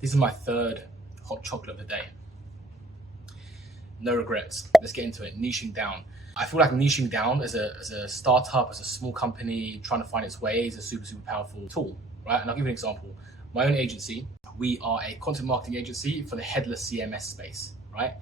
This is my third hot chocolate of the day. No regrets. Let's get into it. Niching down. I feel like niching down as a startup, as a small company trying to find its way is a super powerful tool, right? And I'll give you an example. My own agency, we are a content marketing agency for the headless CMS space, right?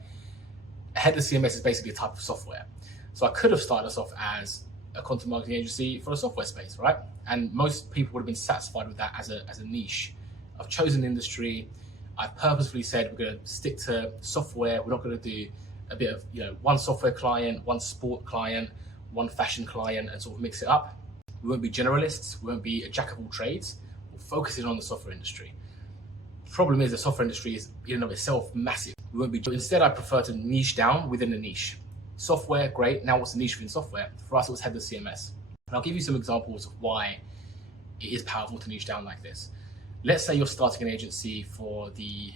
A headless CMS is basically a type of software. So I could have started us off as a content marketing agency for a software space, right? And most people would have been satisfied with that as a niche. I've chosen an industry. I've purposefully said we're going to stick to software. We're not going to do a bit of, one software client, one sport client, one fashion client, and sort of mix it up. We won't be generalists. We won't be a jack of all trades. We'll focus in on the software industry. The problem is the software industry is in and of itself massive. We won't be. Instead, I prefer to niche down within a niche. Software, great. Now what's the niche within software? For us, it was headless CMS. And I'll give you some examples of why it is powerful to niche down like this. Let's say you're starting an agency for the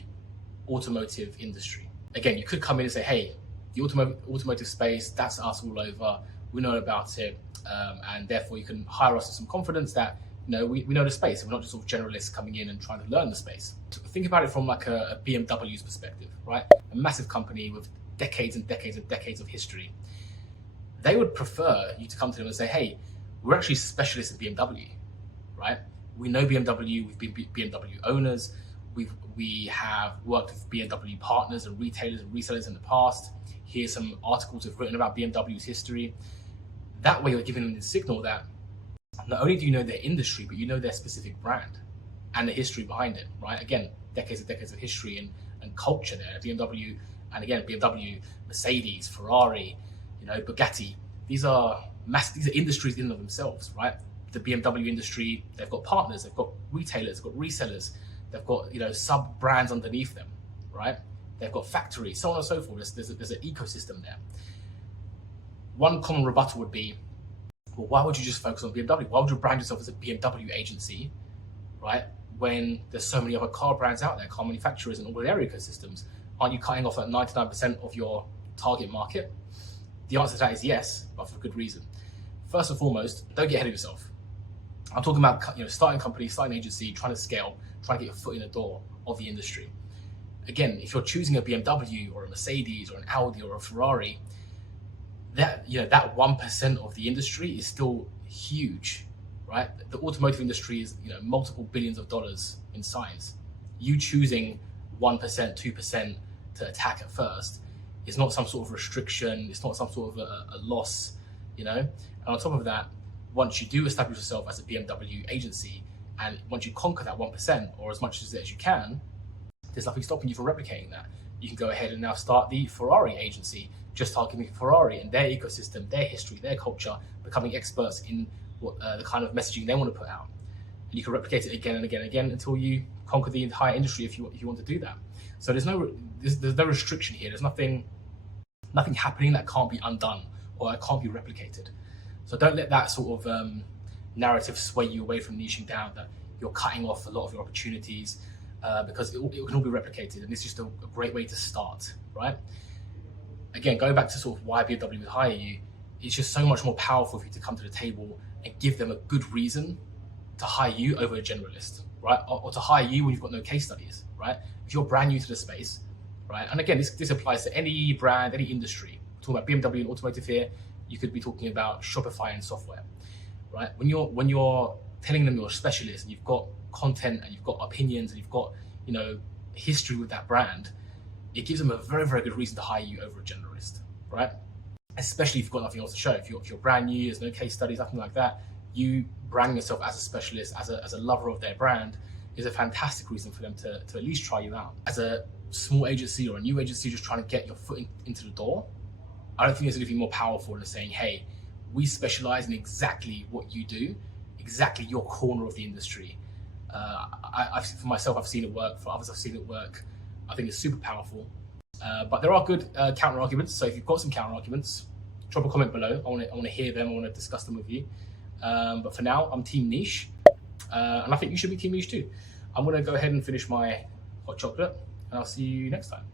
automotive industry. Again, you could come in and say, hey, the automotive space, that's us all over. We know about it. And therefore you can hire us with some confidence that, we know the space. We're not just sort of generalists coming in and trying to learn the space. Think about it from like a BMW's perspective, right? A massive company with decades and decades and decades of history. They would prefer you to come to them and say, hey, we're actually specialists at BMW, right? We know BMW, we've been BMW owners, we have worked with BMW partners and retailers and resellers in the past. Here's some articles we've written about BMW's history. That way you're giving them the signal that not only do you know their industry, but you know their specific brand and the history behind it, right? Again, decades and decades of history and culture there. BMW, and again, BMW, Mercedes, Ferrari, Bugatti. These are industries in and of themselves, right? The BMW industry, they've got partners, they've got retailers, they've got resellers, they've got sub brands underneath them, right? They've got factories, so on and so forth. There's an ecosystem there. One common rebuttal would be, well, why would you just focus on BMW? Why would you brand yourself as a BMW agency, right? When there's so many other car brands out there, car manufacturers and all their ecosystems, aren't you cutting off at 99% of your target market? The answer to that is yes, but for good reason. First and foremost, don't get ahead of yourself. I'm talking about starting a company, starting an agency, trying to scale, trying to get your foot in the door of the industry. Again, if you're choosing a BMW or a Mercedes or an Audi or a Ferrari, that 1% of the industry is still huge, right? The automotive industry is multiple billions of dollars in size. You choosing 1%, 2% to attack at first is not some sort of restriction. It's not some sort of a loss, And on top of that, once you do establish yourself as a BMW agency, and once you conquer that 1% or as much as you can, there's nothing stopping you from replicating that. You can go ahead and now start the Ferrari agency, just targeting Ferrari and their ecosystem, their history, their culture, becoming experts in what the kind of messaging they want to put out. And you can replicate it again and again and again until you conquer the entire industry if you want to do that. So there's no restriction here. There's nothing happening that can't be undone or that can't be replicated. So don't let that sort of narrative sway you away from niching down, that you're cutting off a lot of your opportunities because it can all be replicated. And it's just a great way to start, right? Again, going back to sort of why BMW would hire you, it's just so much more powerful for you to come to the table and give them a good reason to hire you over a generalist, right? Or to hire you when you've got no case studies, right? If you're brand new to the space, right? And again, this applies to any brand, any industry. We're talking about BMW and automotive here. You could be talking about Shopify and software, right? When you're telling them you're a specialist and you've got content and you've got opinions and you've got history with that brand, it gives them a very, very good reason to hire you over a generalist, right? Especially if you've got nothing else to show. If you're brand new, there's no case studies, nothing like that. You branding yourself as a specialist, as a lover of their brand, is a fantastic reason for them to at least try you out. As a small agency or a new agency just trying to get your foot into the door, I don't think there's anything more powerful than saying, hey, we specialize in exactly what you do, exactly your corner of the industry. For myself, I've seen it work. For others, I've seen it work. I think it's super powerful. But there are good counter arguments. So if you've got some counter arguments, drop a comment below. I want to hear them. I want to discuss them with you. But for now, I'm team niche. And I think you should be team niche too. I'm going to go ahead and finish my hot chocolate, and I'll see you next time.